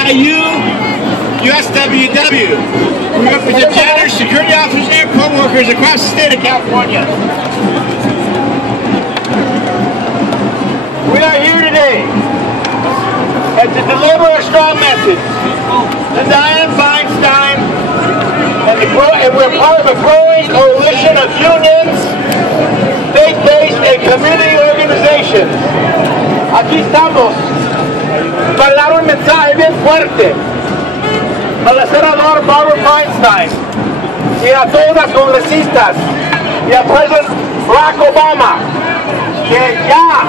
SEIU, USWW. We represent janitors, security officers, and co-workers across the state of California. We are here today to deliver a strong message to Dianne Feinstein, and we're part of a growing coalition of unions, state-based, and community organizations. Aquí estamos para dar un mensaje bien fuerte al senador Feinstein y a todas las congresistas y al presidente Barack Obama, que ya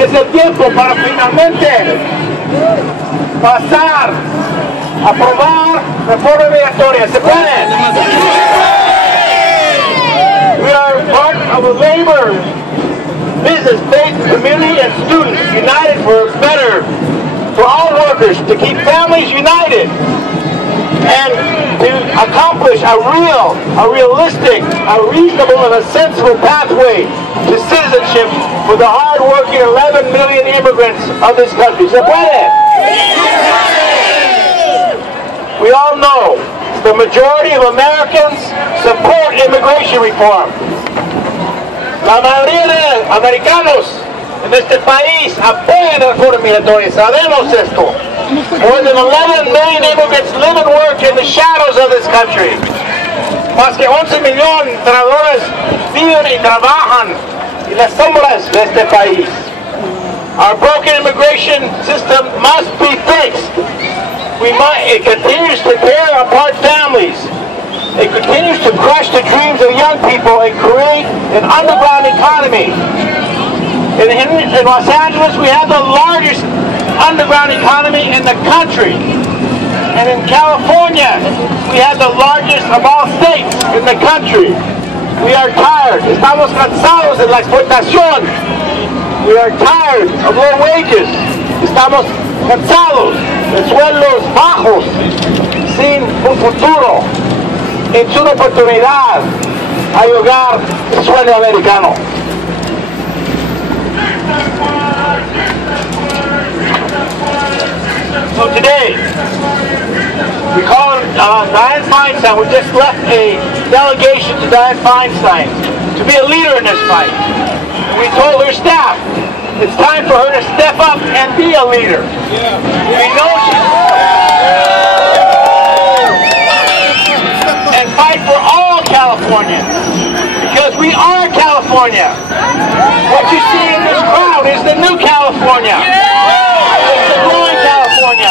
es el tiempo para finalmente pasar a aprobar reforma migratoria. ¿Se puede? We are part of a labor, business, faith, community, and students united for better, for all workers, to keep families united and to accomplish a realistic, a reasonable, and a sensible pathway to citizenship for the hard-working 11 million immigrants of this country. ¿Se puede? We all know the majority of Americans support immigration reform. La mayoría de americanos en este país apoyan la reforma migratoria. Sabemos esto. More than 11 million immigrants live and work in the shadows of this country. Más que 11 millones de trabajadores viven y trabajan en las sombras de este país. Our broken immigration system must be fixed. It continues to tear apart families. It continues to crush the dreams of young people and create an underground economy. In Los Angeles, we have the largest underground economy in the country. And in California, we have the largest of all states in the country. We are tired. Estamos cansados de la explotación. We are tired of low wages. Estamos cansados de sueldos bajos, sin un futuro, en su oportunidad a llegar al sueño americano. So today, we call Dianne Feinstein. We just left a delegation to Dianne Feinstein to be a leader in this fight. We told her staff it's time for her to step up and be a leader. We know and fight for all Californians, because we are California. What you see in this crowd is the new California. It's the growing California.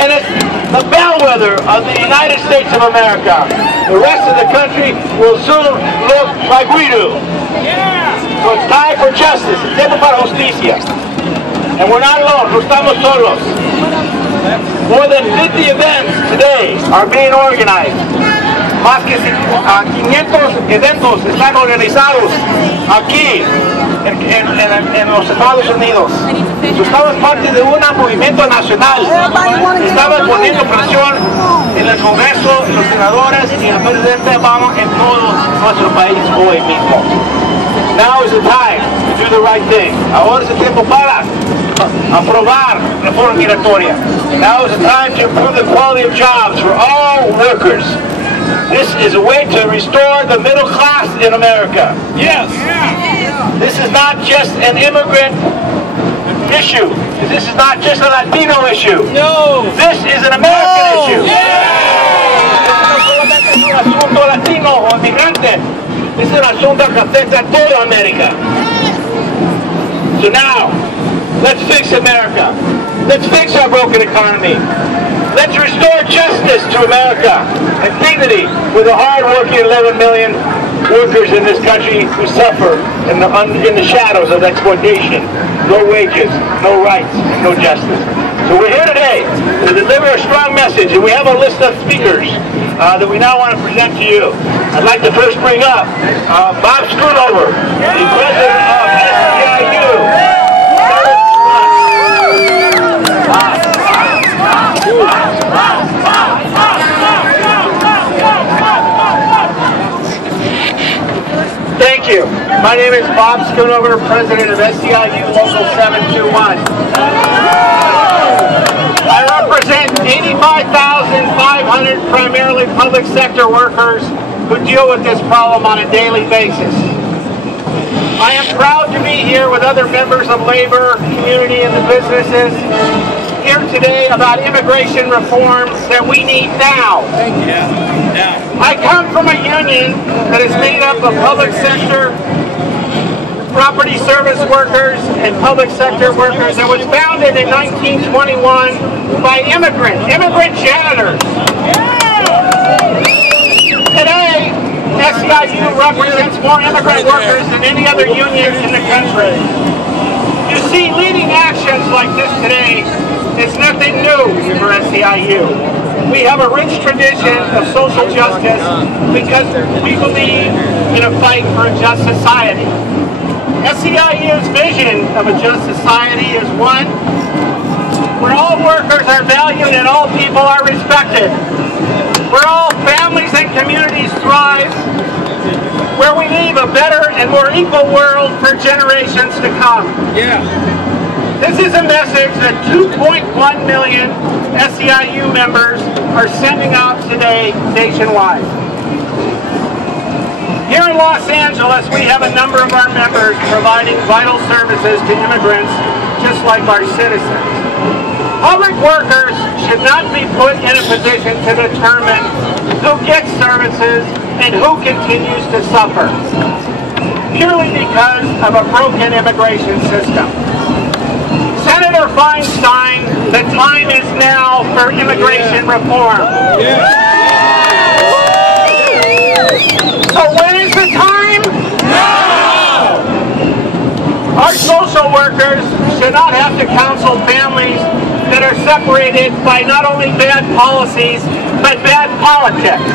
And it's the bellwether of the United States of America. The rest of the country will soon look like we do. So it's time for justice. It's tiempo para justicia. And we're not alone. No estamos solos. More than 50 events today are being organized. Más que 500 eventos están organizados aquí en los Estados Unidos. Estamos parte de un movimiento nacional. Estamos poniendo presión en el Congreso, en los senadores y el presidente Obama en todo nuestro país hoy mismo. Now is the time to do the right thing. Ahora es el tiempo para aprobar reforma migratoria. Now is the time to improve the quality of jobs for all workers. This is a way to restore the middle class in America. Yes. This is not just an immigrant issue. This is not just a Latino issue. No. This is an American issue. No solamente es un asunto latino o inmigrante. Es un asunto que afecta a toda América. So now, let's fix America. Let's fix our broken economy. Let's restore justice to America and dignity for the hard-working 11 million workers in this country who suffer in the shadows of exploitation, no wages, no rights, and no justice. So we're here today to deliver a strong message, and we have a list of speakers that we now want to present to you. I'd like to first bring up Bob Schoonover, the president of SEIU. Thank you. My name is Bob Schoonover, president of SEIU Local 721. I 25,500 primarily public sector workers who deal with this problem on a daily basis. I am proud to be here with other members of labor, community, and the businesses here today about immigration reforms that we need now. I come from a union that is made up of public sector, property service workers, and public sector workers, and was founded in 1921 by immigrant janitors. Today, SEIU represents more immigrant workers than any other union in the country. You see, leading actions like this today is nothing new for SEIU. We have a rich tradition of social justice because we believe in a fight for a just society. SEIU's vision of a just society is one where all workers are valued and all people are respected, where all families and communities thrive, where we leave a better and more equal world for generations to come. This is a message that 2.1 million SEIU members are sending out today nationwide. Here in Los Angeles, we have a number of our members providing vital services to immigrants just like our citizens. Public workers should not be put in a position to determine who gets services and who continues to suffer, purely because of a broken immigration system. Senator Feinstein, the time is now for immigration reform. So when is the time? Now! Our social workers should not have to counsel families that are separated by not only bad policies, but bad politics.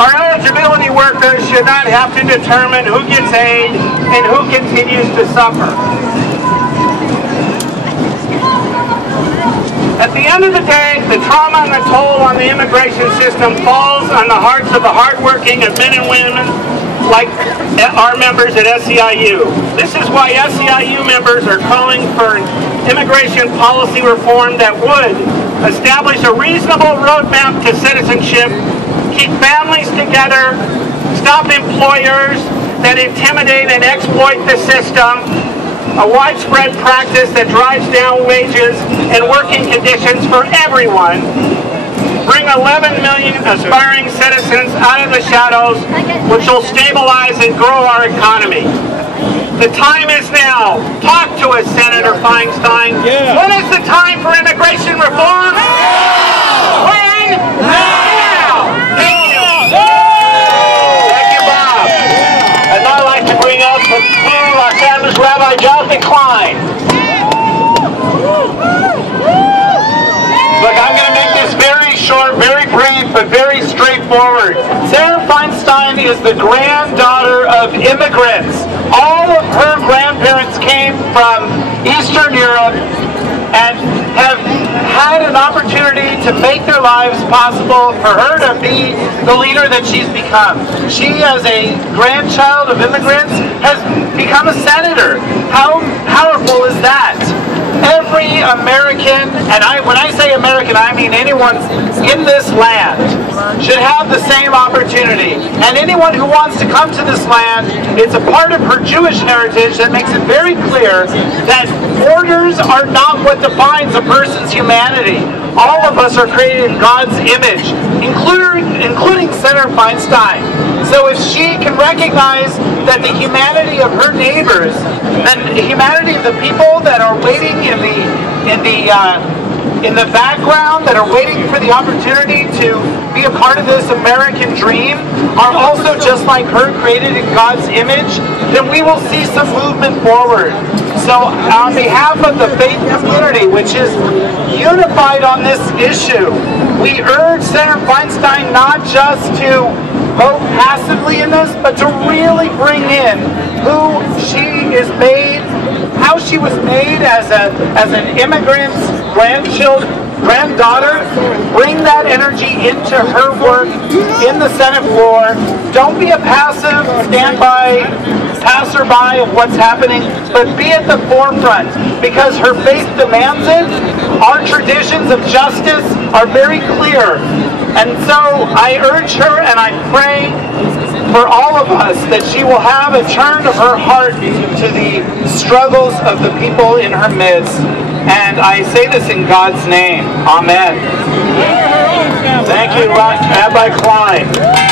Our eligibility workers should not have to determine who gets aid and who continues to suffer. At the end of the day, the trauma and the toll on the immigration system falls on the hearts of the hardworking men and women like our members at SEIU. This is why SEIU members are calling for immigration policy reform that would establish a reasonable roadmap to citizenship, keep families together, stop employers that intimidate and exploit the system, a widespread practice that drives down wages and working conditions for everyone, bring 11 million aspiring citizens out of the shadows, which will stabilize and grow our economy. The time is now. Talk to us, Senator Feinstein. When is the time for immigration reform? When? Now! Thank you. Thank you, Bob. I'd now like to bring up the Los Angeles Rabbi Jonathan Klein. Look, I'm going to make this very short, very brief, but very straightforward. Sarah Feinstein is the granddaughter of immigrants. All of her grandparents came from Eastern Europe and have had an opportunity to make their lives possible for her to be the leader that she's become. She, as a grandchild of immigrants, has become a senator. How powerful is that? Every American, and when I say American, I mean anyone in this land, should have the same opportunity. And anyone who wants to come to this land, it's a part of her Jewish heritage that makes it very clear that borders are not what defines a person's humanity. All of us are created in God's image, including Senator Feinstein. So if she can recognize that the humanity of her neighbors and the humanity of the people that are waiting in the background, that are waiting for the opportunity to be a part of this American dream, are also just like her, created in God's image, then we will see some movement forward. So on behalf of the faith community, which is unified on this issue, we urge Senator Feinstein not just to vote passively in this, but to really bring in who she is made, how she was made as an immigrant's grandchild, granddaughter, bring that energy into her work in the Senate floor. Don't be a passive, standby passerby of what's happening, but be at the forefront, because her faith demands it. Our traditions of justice are very clear. And so I urge her and I pray for all of us that she will have a turn of her heart to the struggles of the people in her midst. And I say this in God's name. Amen. Thank you, Rabbi Klein.